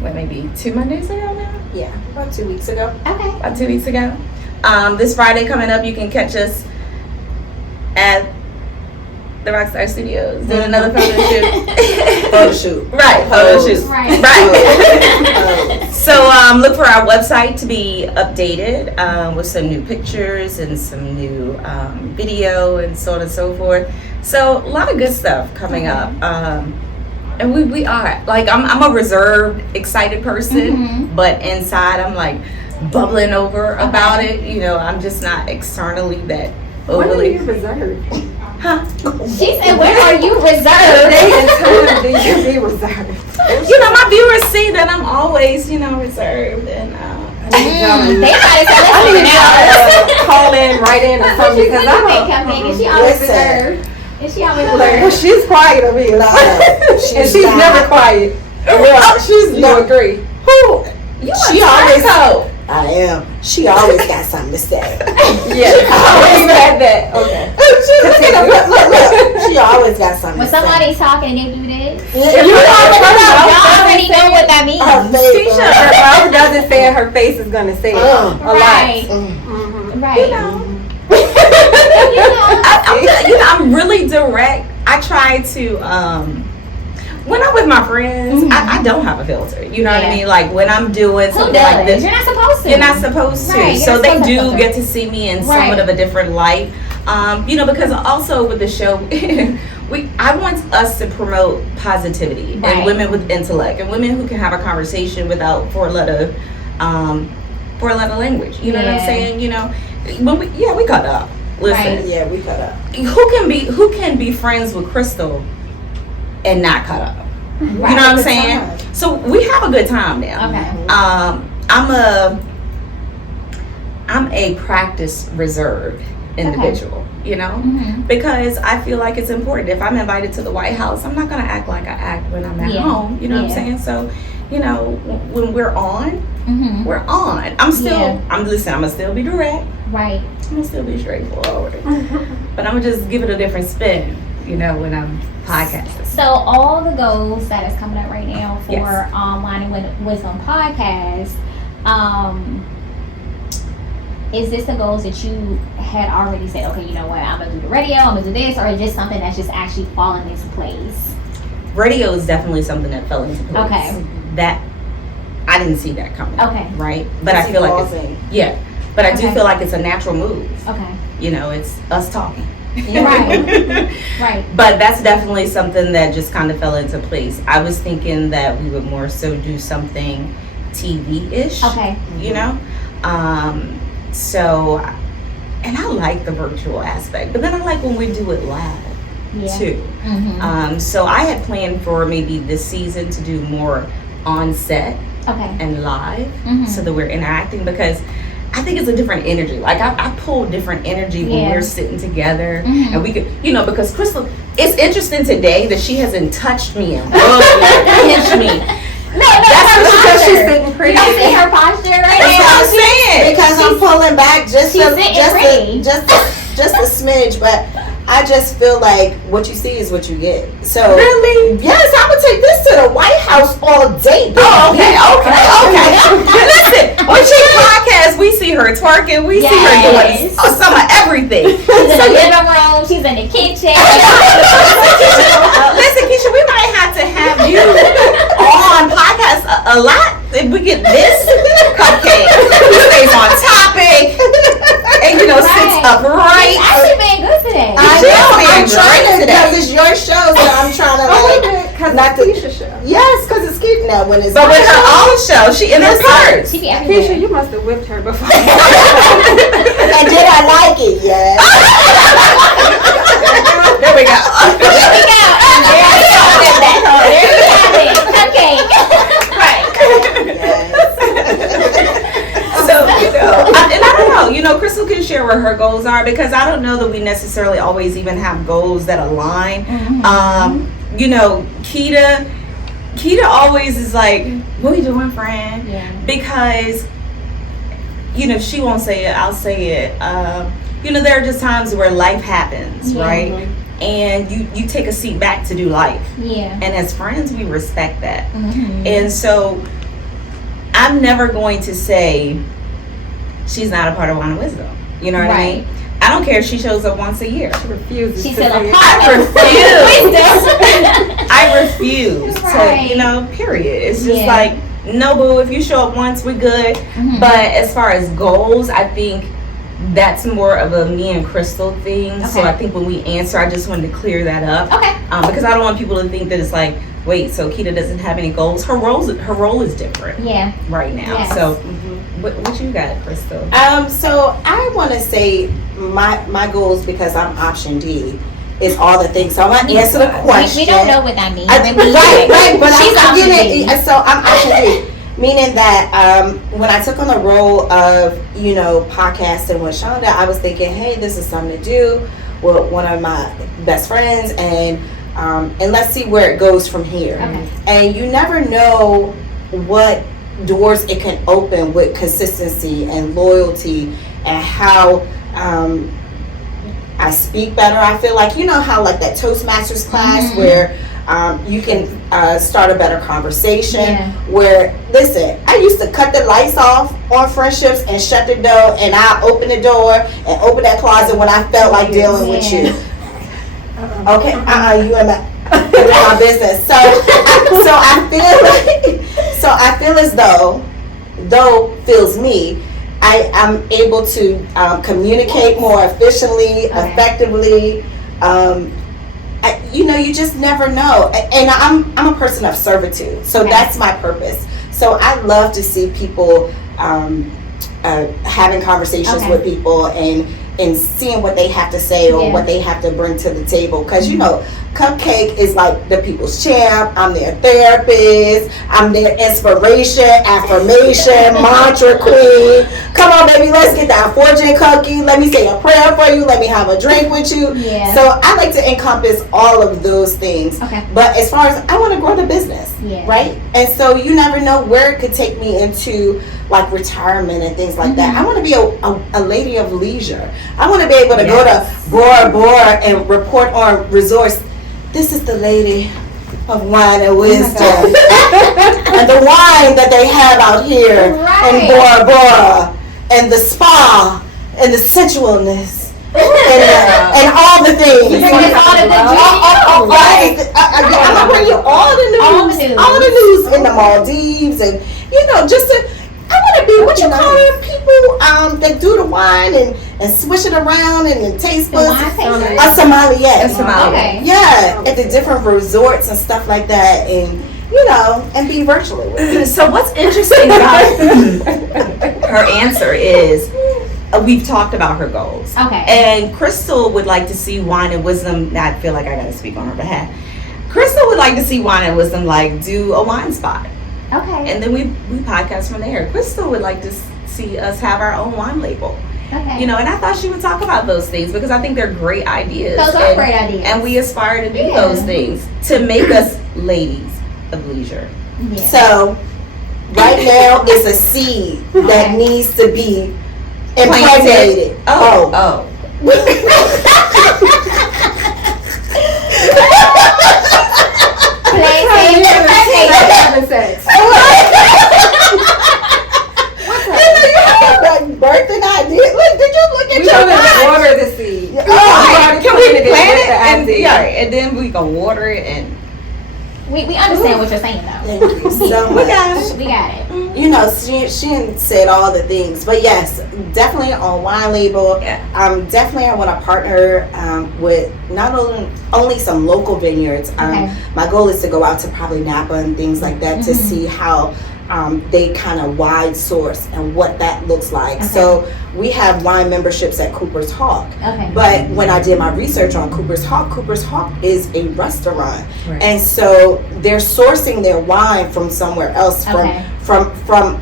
Maybe 2 Mondays ago now? Yeah, about 2 weeks ago. Okay. About 2 weeks ago. This Friday coming up, you can catch us at the Rockstar Studios doing another photo shoot. Right, photo shoot. Right. So look for our website to be updated with some new pictures and some new video and so on and so forth. So a lot of good stuff coming up. And we are like I'm a reserved, excited person, but inside I'm like bubbling over about it. I'm just not externally that overly. When are you reserved? Huh? She said, "Where are you reserved?" Do you be reserved? My viewers see that I'm always, reserved and. They gotta call in, write in, or something because Is she always reserved? Is she always reserved? Well, she's quiet over here, and she's never quiet. Well, you agree? Who? She always I am. She always got something to say. Yeah, I always had that. Okay. Look. She always got something When to say. somebody's talking and they do this, You y'all already know what that means. Her face. Her mouth doesn't say it, her face is going to say it. A Right. lot. Right. I'm really direct. I try to when I'm with my friends, I don't have a filter. You know what I mean? Like when I'm doing something like this, You're not supposed to. You're not supposed to. Right, so they do get to see me in somewhat of a different light. Because also with the show, I want us to promote positivity and women with intellect and women who can have a conversation without four-letter language. You know what I'm saying? When we cut up. Listen, Right. Yeah, we cut up. Who can be friends with Crystal and not cut up? Right. You know what I'm saying? So we have a good time now. Okay. I'm a practice reserved individual, because I feel like it's important. If I'm invited to the White House, I'm not gonna act like I act when I'm at home. You know what I'm saying? So, when we're on, we're on. I'm gonna still be direct. Right. I'm gonna still be straightforward. But I'm gonna just give it a different spin, when I'm podcasting. So all the goals that is coming up right now for Wine and Wizdom podcast, is this the goals that you had already said, okay, you know what, I'm gonna do the radio, I'm gonna do this, or is this something that's just actually falling into place? Radio is definitely something that fell into place. Okay. That I didn't see that coming. Okay. Right? But I feel like but I do feel like it's a natural move. Okay. It's us talking. Right. But that's definitely something that just kind of fell into place. I was thinking that we would more so do something TV-ish. Okay. So, and I like the virtual aspect, but then I like when we do it live too. So I had planned for maybe this season to do more on set and live, so that we're interacting, because I think it's a different energy. Like I pull different energy when we're sitting together, and we could, because Crystal, it's interesting today that she hasn't touched me and pinched me. No, that's because she's sitting pretty. You don't see her posture right That's now. what I'm saying. Because I'm pulling back just a smidge, but I just feel like what you see is what you get. So really, yes, I would take this to the White House all day. Oh, okay. Listen, when she podcasts, we see her twerking, we see her doing some of everything. She's in the living room, she's in the kitchen. Listen, Keisha, we might have to have you on podcast a lot if we get this cupcake. He stays on topic and sits upright. She's actually been good today. not the Lakisha show. Yes, because it's cute now when it's. But with her own show, she in her parts. She be Lakisha, you must have whipped her before. And did I like it? Yes. There we go. There we go. There you have it. Okay. Right. Yes. So, and I don't know, Crystal can share what her goals are, because I don't know that we necessarily always even have goals that align. Keita always is like, what are you doing, friend? Yeah. Because, she won't say it, I'll say it. There are just times where life happens, right? And you take a seat back to do life. Yeah. And as friends, we respect that. Mm-hmm. And so I'm never going to say she's not a part of Wine and Wisdom. You know what I mean? I don't care if she shows up once a year. She refuses. She's to still say a it. part I of refuse. I refuse Right. to, period. It's just Yeah. like, no, boo, if you show up once, we're good. Mm-hmm. But as far as goals, I think that's more of a me and Crystal thing. So Okay. I think when we answer, I just wanted to clear that up. Okay. Because I don't want people to think that it's like, wait, so Keita doesn't have any goals. Her role is different Yeah. right now. Yes. So what you got, Crystal? So I want to say my goals, because I'm option D, is all the things. So I'm gonna answer the question. We don't know what that means. Right, but She's I'm option getting D. it. So I'm option D, meaning that when I took on the role of podcasting with Shonda, I was thinking, hey, this is something to do with one of my best friends, and let's see where it goes from here. Okay. And you never know what doors it can open with consistency and loyalty, and how I speak better. I feel like, how like that Toastmasters class where you can start a better conversation, where, listen, I used to cut the lights off on friendships and shut the door, and I open the door and open that closet when I felt like dealing with you. Okay, you in my business. So I feel as though feels me, I'm able to communicate more efficiently, effectively. You just never know. And I'm a person of servitude, so that's my purpose. So I love to see people having conversations with people and seeing what they have to say or what they have to bring to the table. Because, Cupcake is like the people's champ. I'm their therapist. I'm their inspiration, affirmation, mantra queen. Come on, baby, let's get that fortune cookie. Let me say a prayer for you. Let me have a drink with you. Yeah. So I like to encompass all of those things. Okay. But as far as I want to grow the business, right? And so you never know where it could take me into, like, retirement and things like that. I want to be a lady of leisure. I want to be able to go to Bora Bora and report on resorts. This is the lady of Wine and Wisdom. And the wine that they have out here in Bora Bora, and the spa, and the sensualness, and all the things. I'm gonna bring you all the news in the Maldives, and just to. I want to be what you call them people that do the wine and swish it around and taste buds. A sommelier. Okay. Yeah, at the different resorts and stuff like that, and and be virtually with it. So what's interesting about her answer is we've talked about her goals. Okay. And Crystal would like to see Wine and Wisdom. I feel like I got to speak on her behalf. Crystal would like to see Wine and Wisdom do a wine spot. Okay. And then we podcast from there. Crystal would like to see us have our own wine label. Okay. And I thought she would talk about those things because I think they're great ideas. Those are great ideas. And we aspire to do those things to make us ladies of leisure. Yeah. So right now it's a seed that needs to be impregnated. Oh. Sex. Birthing idea. Look, did you look at We your don't watch? water the seed. Can we plant it? And then we can water it and We understand what you're saying, though. Thank you so much. We got it. You know, she said all the things, but yes, definitely on wine label. Definitely I want to partner with not only some local vineyards. My goal is to go out to probably Napa and things like that to see how they kind of wide source and what that looks like. So we have wine memberships at Cooper's Hawk. But when I did my research on Cooper's Hawk is a restaurant. And so they're sourcing their wine from somewhere else, from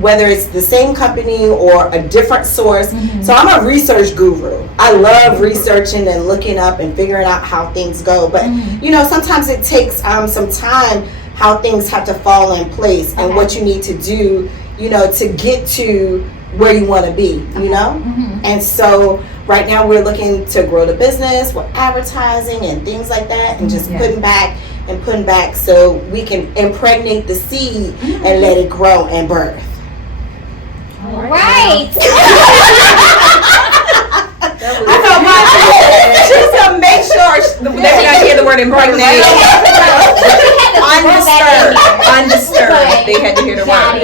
whether it's the same company or a different source. So I'm a research guru. I love researching and looking up and figuring out how things go. But you know, sometimes it takes some time how things have to fall in place and what you need to do, you know, to get to where you want to be, you know? And so right now we're looking to grow the business with advertising and things like that, and just putting back so we can impregnate the seed and let it grow and birth. All right. I know just to make sure they not hear the word impregnate. Undisturbed. They had to hear the word.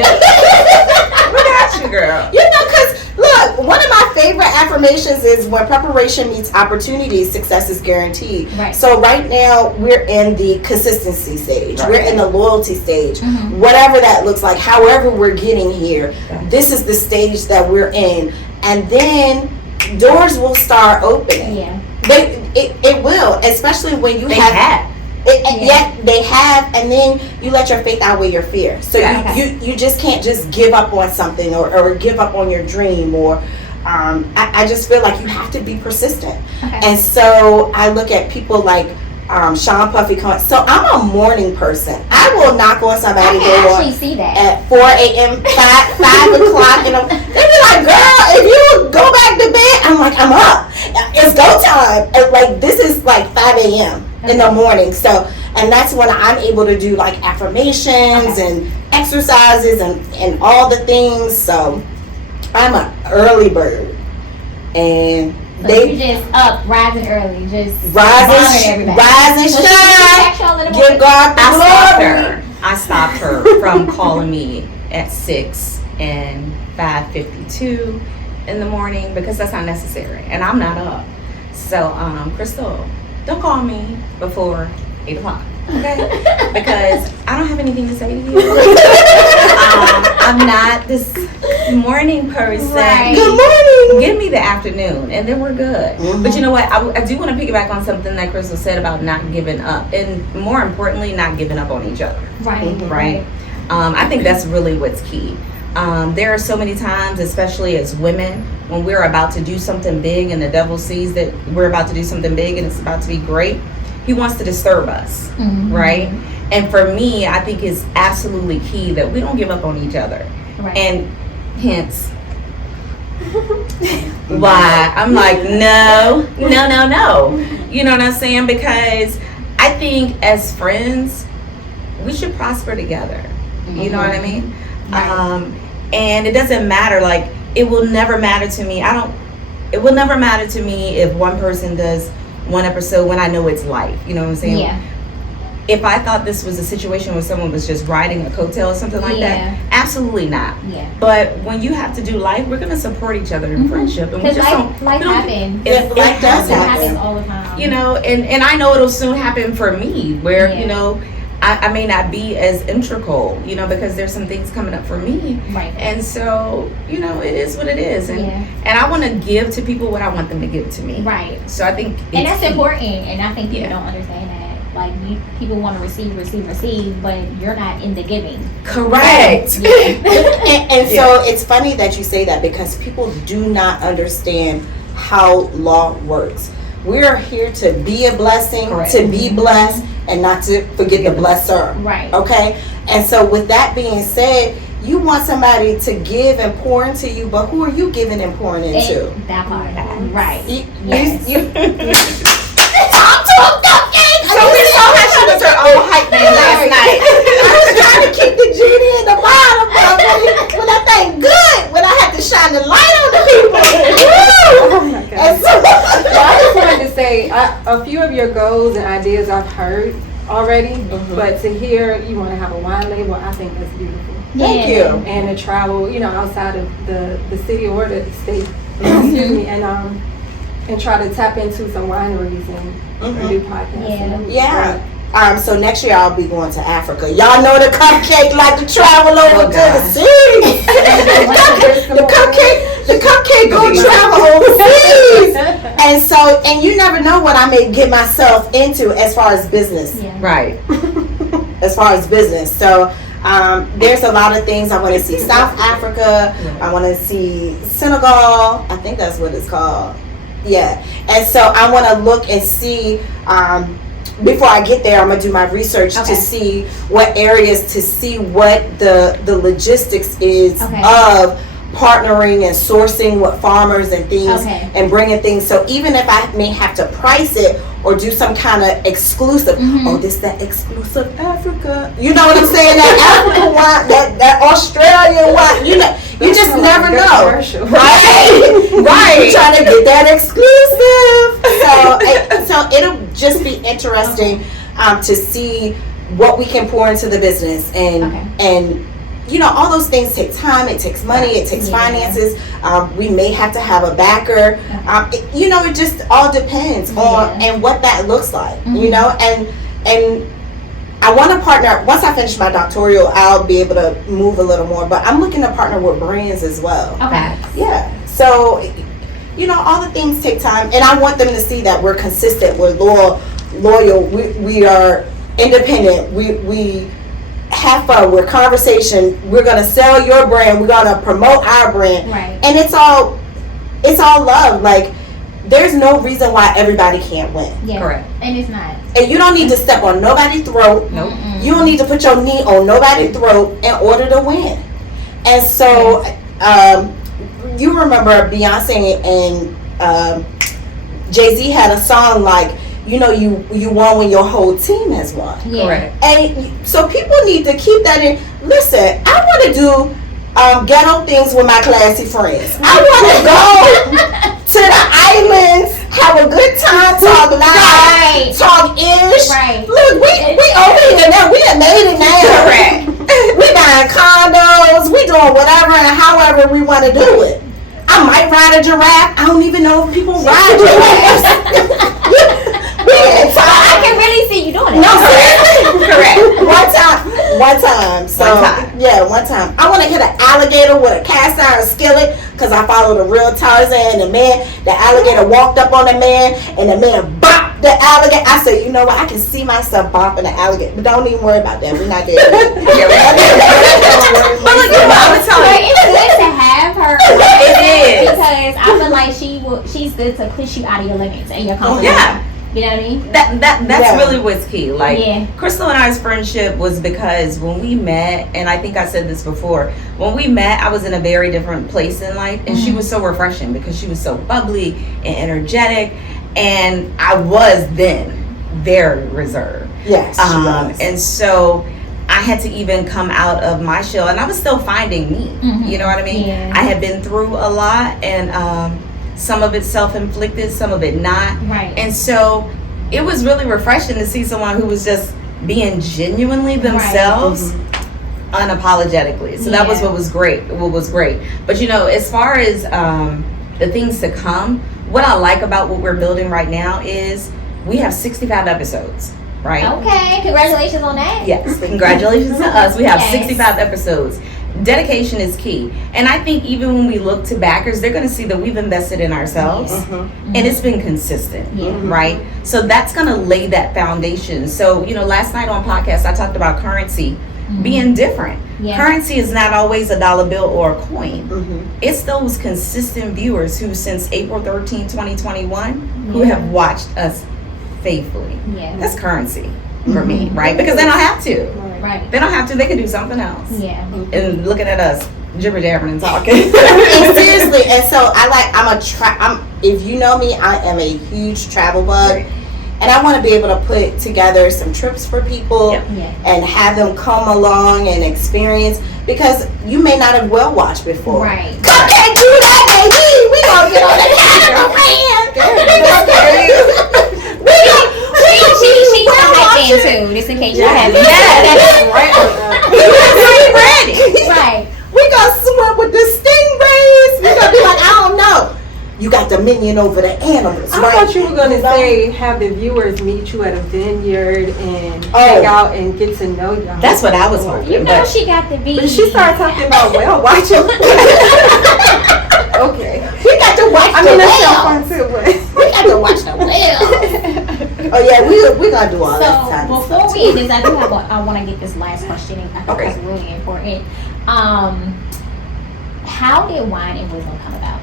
Look at you, girl. You know, because look, one of my favorite affirmations is when preparation meets opportunity, success is guaranteed. So right now we're in the consistency stage. We're in the loyalty stage. Whatever that looks like, however we're getting here, this is the stage that we're in. And then doors will start opening. It will, especially when you have. They have, and then you let your faith outweigh your fear. So you just can't just give up on something or give up on your dream or I just feel like you have to be persistent. And so I look at people like Sean Puffy. So I'm a morning person. I will knock on somebody's door at 4 a.m., 5 o'clock, and they be like, girl, if you go back to bed, I'm like, I'm up. It's go time. And like, this is like 5 a.m. in the morning. So, and that's when I'm able to do like affirmations and exercises and all the things. So I'm an early bird. And you just up, rising early, just rise and shine. Give God the glory. I stopped her from calling me at 6 and 5:52 in the morning because that's not necessary, and I'm not up. So, Crystal, don't call me before 8 o'clock, okay? Because I don't have anything to say to you. I'm not this morning person. Good morning. Give me the afternoon, and then we're good. But you know what? I do want to piggyback on something that Crystal said about not giving up, and more importantly, not giving up on each other. Right. I think that's really what's key. There are so many times, especially as women, when we're about to do something big and the devil sees that we're about to do something big and it's about to be great, he wants to disturb us, right? And for me, I think it's absolutely key that we don't give up on each other. And hence why I'm like, no. You know what I'm saying? Because I think as friends, we should prosper together. You know what I mean? And it doesn't matter, like, it will never matter to me. It will never matter to me if one person does one episode when I know it's life. You know what I'm saying? If I thought this was a situation where someone was just riding a coattail or something like that, absolutely not. But when you have to do life, we're going to support each other in friendship. And we just life happens. Life does happen all the time. You know, and I know it'll soon happen for me where, you know, I may not be as integral, you know, because there's some things coming up for me. And so, you know, it is what it is. And I want to give to people what I want them to give to me. So I think and that's important. And I think people don't understand that. Like, people want to receive, but you're not in the giving. Correct. And so it's funny that you say that, because people do not understand how law works. We're here to be a blessing, to be blessed, and not to forget the blesser. Okay? And so with that being said, you want somebody to give and pour into you, but who are you giving and pouring into? That part. Right. So we saw how she was her own hype man last night. I was trying to keep the genie in the bottle, but when that thing good, when I had to shine the light on the people. Oh my God. I just wanted to say, a few of your goals and ideas I've heard, already, but to hear you want to have a wine label, I think that's beautiful. Thank you. And to travel, outside of the city or the state, excuse me, and try to tap into some wineries and do podcasts. Yeah. So next year I'll be going to Africa. Y'all know the cupcake like to travel over to the sea. the cupcake gonna travel overseas. And you never know what I may get myself into as far as business. Yeah. Right. As far as business. So there's a lot of things. I want to see South Africa. I want to see Senegal. I think that's what it's called. Yeah. And so I want to look and see, before I get there, I'm going to do my research to see what areas, to see what the logistics is of partnering and sourcing with farmers and things and bringing things. So even if I may have to price it or do some kind of exclusive, this that exclusive Africa. You know what I'm saying? That African wine, that Australian wine. You just never know. Right. You're trying to get that exclusive. So it'll just be interesting to see what we can pour into the business and all those things take time, it takes money, it takes finances. We may have to have a backer. It just all depends on and what that looks like, and I want to partner. Once I finish my doctoral, I'll be able to move a little more, but I'm looking to partner with brands as well. Yeah. So, all the things take time, and I want them to see that we're consistent, we're loyal, we are independent, we have fun, we're conversation, we're gonna sell your brand, we're gonna promote our brand, and it's all love. Like, there's no reason why everybody can't win. Correct. And it's not. And you don't need to step on nobody's throat. Nope. You don't need to put your knee on nobody's throat in order to win. And so you remember Beyonce and Jay-Z had a song like, you won when your whole team has won. Correct. And so people need to keep that in. Listen, I want to do ghetto things with my classy friends. I want to go to the islands, have a good time, talk loud, talk ish. Look, we over here now. We done made it now. Correct. We buying condos. We doing whatever and however we want to do it. I might ride a giraffe. I don't even know if people ride giraffes. I can really see you doing it. No, correct. One time. So one time. I want to hit an alligator with a cast iron skillet because I followed a real Tarzan. And the alligator walked up on the man, and the man bopped the alligator. I said, you know what? I can see myself bopping the alligator, but don't even worry about that. We're not there. But look, I would tell you, it's good to have her. It is, because I feel like she's good to push you out of your limits and your comfort zone. Yeah. You know what I mean? That's really what's key. Like, Crystal and I's friendship was because when we met, and I think I said this before, when we met, I was in a very different place in life, and she was so refreshing because she was so bubbly and energetic, and I was then very reserved. Yes, she was. And so I had to even come out of my shell, and I was still finding me. You know what I mean? Yeah. I had been through a lot, and some of it self-inflicted, some of it not. And so it was really refreshing to see someone who was just being genuinely themselves unapologetically. So that was what was great. But as far as the things to come, what I like about what we're building right now is we have 65 episodes. Right? Okay, congratulations on that. Yes, congratulations to us. We have 65 episodes. Dedication is key. And I think even when we look to backers, they're going to see that we've invested in ourselves and it's been consistent, right? So that's going to lay that foundation. So, last night on podcast, I talked about currency being different. Currency is not always a dollar bill or a coin. It's those consistent viewers who since April 13, 2021, who have watched us faithfully. That's currency for me, right? Because they don't have to. They don't have to. They can do something else. And looking at us jibber jabbering and talking. And seriously, and so if you know me, I am a huge travel bug. And I want to be able to put together some trips for people and have them come along and experience, because you may not have well watched before. Right. Come and do that, baby. We gonna get on the catamaran. She's a hype fan too. Okay, yeah. Ready. Right. We gonna swim with the stingrays. You gonna be like, I don't know. You got dominion over the animals, I right? thought you were going to say have the viewers meet you at a vineyard and hang out and get to know y'all. That's what I was hoping. You know she got the beat. But she started talking about whale watching. Okay. We got to watch I the mean, that's whales. so fun too, but We got to watch the whales. Oh yeah, we gonna do all that So time. before we end this, I do have I want to get this last question in. I think Okay. it's really important. How did Wine and Wisdom come about?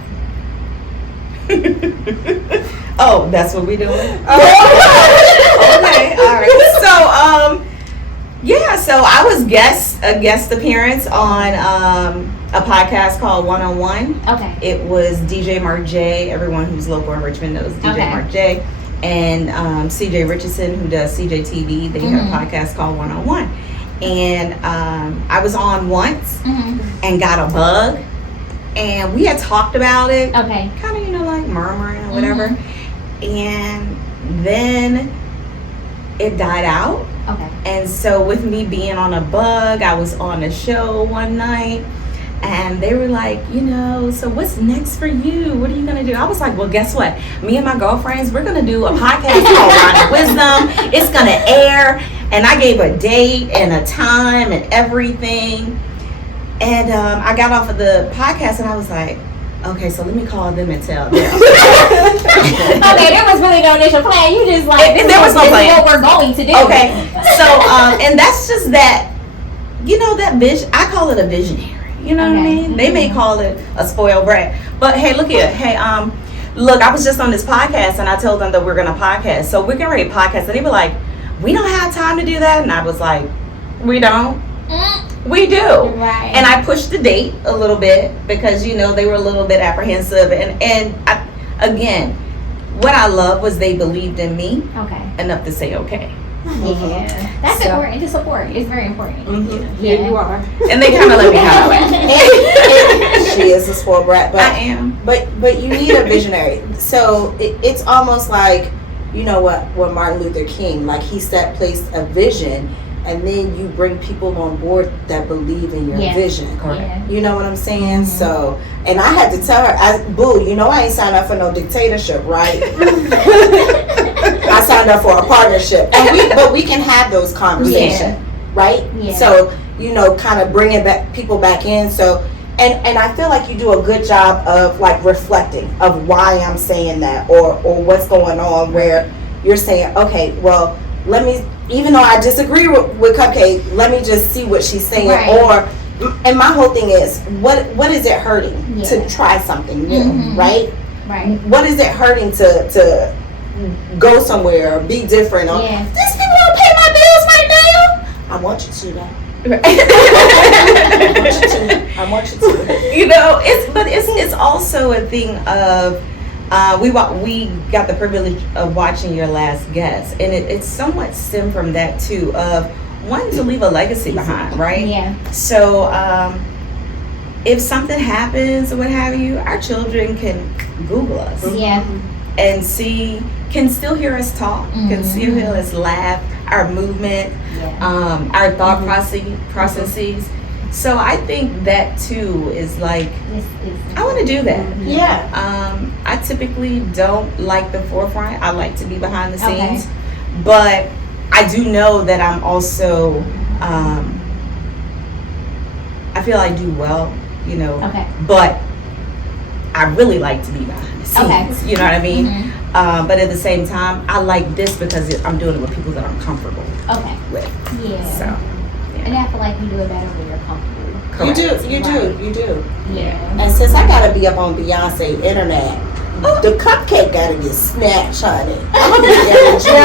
Oh, that's what we doing? Okay, all right. So I was a guest appearance on a podcast called 101. Okay. It was DJ Mark J. Everyone who's local in Richmond knows DJ Mark J. And CJ Richardson, who does CJ TV. They have a podcast called 101. And I was on once and got a bug. And we had talked about it. Okay. Kind of, like murmuring or whatever. And then it died out. Okay. And so with me being on a bug, I was on a show one night. And they were like, so what's next for you? What are you going to do? I was like, well, guess what? Me and my girlfriends, we're going to do a podcast called Wine Wisdom. It's going to air. And I gave a date and a time and everything. And I got off of the podcast and I was like, okay, so let me call them and tell them. Okay, there was really no initial plan. You just like, there was no plan. This is what we're going to do. Okay, so, and that's just that, that vision. I call it a visionary. You know what I mean? They may call it a spoiled brat. But hey, look here. Hey, look, I was just on this podcast and I told them that we're going to podcast. So we're getting ready to podcast. And they were like, we don't have time to do that. And I was like, we don't. We do. Right. And I pushed the date a little bit because, they were a little bit apprehensive. And I, again, what I love was they believed in me enough to say okay. Yeah. That's important to support. It's very important. yeah, you are. And they kind of let me have it. She is a spoiled brat, but I am. But you need a visionary. So it's almost like, what Martin Luther King, like he placed a vision. And then you bring people on board that believe in your vision. Correct. You know what I'm saying? So, and I had to tell her, I ain't signed up for no dictatorship, right? I signed up for a partnership. But we can have those conversations, right? Yeah. So, kind of bringing people back in. So, and I feel like you do a good job of like reflecting of why I'm saying that or what's going on where you're saying, okay, well, let me, even though I disagree with Cupcake, let me just see what she's saying. Right. And my whole thing is, what is it hurting to try something new, right? Right. What is it hurting to go somewhere or be different? Or, these people don't pay my bills right now. I want you to, though. I want you to. It's also a thing of, we got the privilege of watching your last guest, and it somewhat stemmed from that too, of wanting to leave a legacy behind, right? Yeah. So if something happens or what have you, our children can Google us, and can still hear us talk, can still hear us laugh, our movement, our thought processes. So I think that too is like, I want to do that. Yeah. I typically don't like the forefront. I like to be behind the scenes. But I do know that I'm also, I feel I do well, but I really like to be behind the scenes. You know what I mean? But at the same time, I like this because I'm doing it with people that I'm comfortable with. Yeah. So, and I feel like you do it better when you're comfortable. Correct. You do. Yeah. And since I gotta be up on Beyonce internet, the cupcake gotta get snatched, honey. I'm gonna be at the gym.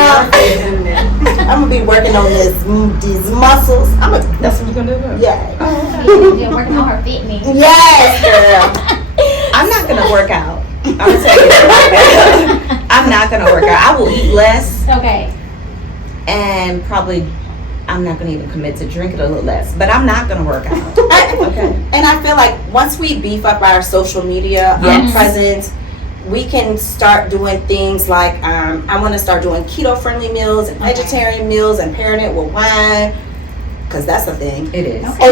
I'm gonna be working on these muscles. That's what you're gonna do. Yeah. You're working on her fitness. Yes, girl. I'm not gonna work out. I'm gonna tell you that. I'm not gonna work out. I will eat less. Okay. And probably I'm not gonna even commit to drinking a little less, but I'm not gonna work out. Okay. And I feel like once we beef up our social media presence, we can start doing things like I want to start doing keto-friendly meals and vegetarian meals and pairing it with wine, because that's a thing. It is. Okay.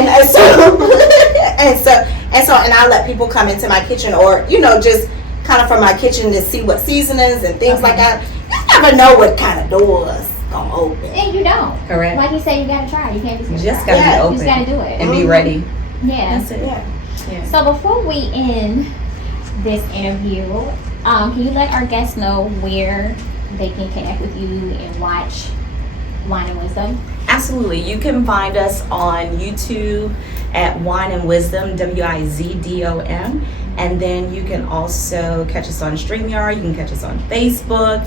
And I let people come into my kitchen, or just kind of from my kitchen to see what seasonings and things like that. You never know what kind of doors gonna open. And you don't. Correct. Like you said, you gotta try. You can't just gotta be open. You just gotta do it and be ready. Yeah. That's it. Yeah. So before we end this interview, can you let our guests know where they can connect with you and watch Wine and Wizdom? Absolutely. You can find us on YouTube at Wine and Wizdom, Wizdom. And then you can also catch us on StreamYard. You can catch us on Facebook.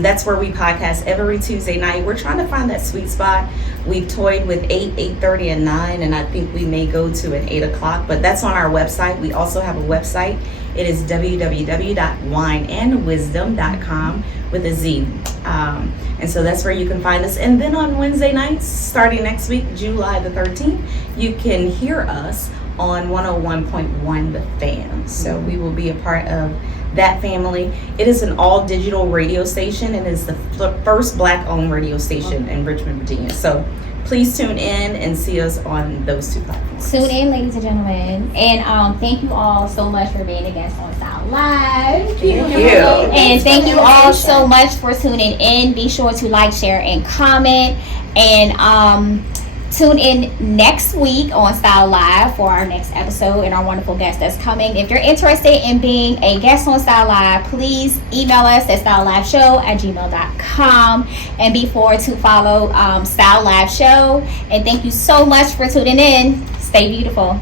That's where we podcast every Tuesday night. We're trying to find that sweet spot. We've toyed with 8, 8:30, and 9, and I think we may go to an 8 o'clock, but that's on our website. We also have a website. It is www.wineandwizdom.com with a Z. And so that's where you can find us. And then on Wednesday nights, starting next week, July the 13th, you can hear us on 101.1 The Fan. So we will be a part of that family. It is an all digital radio station and is the first Black owned radio station in Richmond, Virginia. So please tune in and see us on those 2 platforms. Tune in, ladies and gentlemen. And thank you all so much for being a guest on Style Live. Thank you. And thank you all so much for tuning in. Be sure to like, share, and comment. And tune in next week on Style Live for our next episode and our wonderful guest that's coming. If you're interested in being a guest on Style Live, please email us at styleliveshow@gmail.com, and be sure to follow Style Live Show. And thank you so much for tuning in. Stay beautiful.